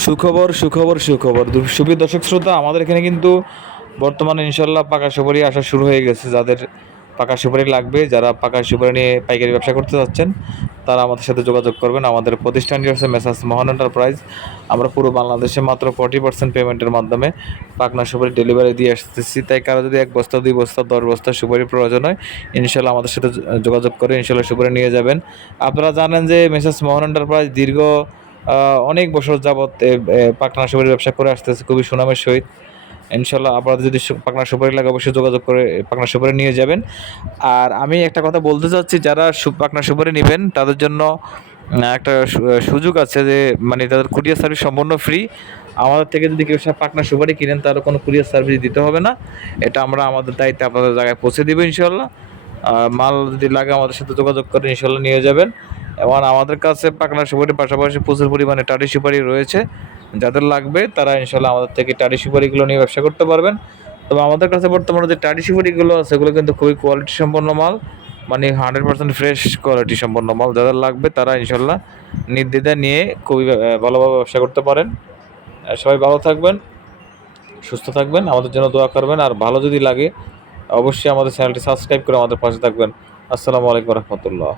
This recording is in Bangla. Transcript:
সুখবর, সুখবর, সুখবর। সুপ্রিয় দর্শক শ্রোতা, আমাদের এখানে কিন্তু বর্তমানে ইনশাল্লাহ পাকা সুপারি আসা শুরু হয়ে গেছে। যাদের পাকা সুপারি লাগবে, যারা পাকা সুপারি নিয়ে পাইকারি ব্যবসা করতে চাচ্ছেন, তারা আমাদের সাথে যোগাযোগ করবেন। আমাদের প্রতিষ্ঠানটি হচ্ছে মেসার্স মহান এন্টারপ্রাইজ। আমরা পুরো বাংলাদেশে মাত্র 40% পেমেন্টের মাধ্যমে পাকনা সুপারি ডেলিভারি দিয়ে আসতেছি। তাই কারো যদি 1 বস্তা, 2 বস্তা, 10 বস্তা সুপারি প্রয়োজন হয়, ইনশাল্লাহ আমাদের সাথে যোগাযোগ করে ইনশাল্লাহ সুপারি নিয়ে যাবেন। আপনারা জানেন যে মেসার্স মহান এন্টারপ্রাইজ দীর্ঘ অনেক বছর যাবৎ পাকনা সুপারির ব্যবসা করে আসতেছে খুবই সুনামের সহিত। ইনশাল্লাহ আপনাদের যদি পাকনা সুপারি লাগে, অবশ্যই যোগাযোগ করে পাকনা সুপারি নিয়ে যাবেন। আর আমি একটা কথা বলতে চাচ্ছি, যারা পাকনা সুপারি নেবেন তাদের জন্য একটা সুযোগ আছে যে মানে তাদের কুরিয়ার সার্ভিস সম্পূর্ণ ফ্রি। আমাদের থেকে যদি কেউ পাকনা সুপারি কিনেন, তাহলে কোনো কুরিয়ার সার্ভিস দিতে হবে না। এটা আমরা আমাদের দায়িত্বে আপনাদের জায়গায় পৌঁছে দেবো ইনশাল্লাহ। মাল যদি লাগে আমাদের সাথে যোগাযোগ করে ইনশাল্লাহ নিয়ে যাবেন। এবং আমাদের কাছে পাকনা সুপারির পাশাপাশি প্রচুর পরিমাণে টাটি সুপারি রয়েছে। যাদের লাগবে তারা ইনশাল্লাহ আমাদের থেকে টাটি সুপারিগুলো নিয়ে ব্যবসা করতে পারবেন। তবে আমাদের কাছে বর্তমানে যে টাটি সুপারিগুলো আছে, এগুলো কিন্তু খুবই কোয়ালিটি সম্পন্ন মাল, মানে 100% ফ্রেশ কোয়ালিটি সম্পন্ন মাল। যাদের লাগবে তারা ইনশাল্লাহ নির্দ্বিধায় নিয়ে খুবই ভালোভাবে ব্যবসা করতে পারেন। সবাই ভালো থাকবেন, সুস্থ থাকবেন, আমাদের জন্য দোয়া করবেন। আর ভালো যদি লাগে অবশ্যই আমাদের চ্যানেলটি সাবস্ক্রাইব করে আমাদের পাশে থাকবেন। আসসালামু আলাইকুম রহমতুল্লাহ।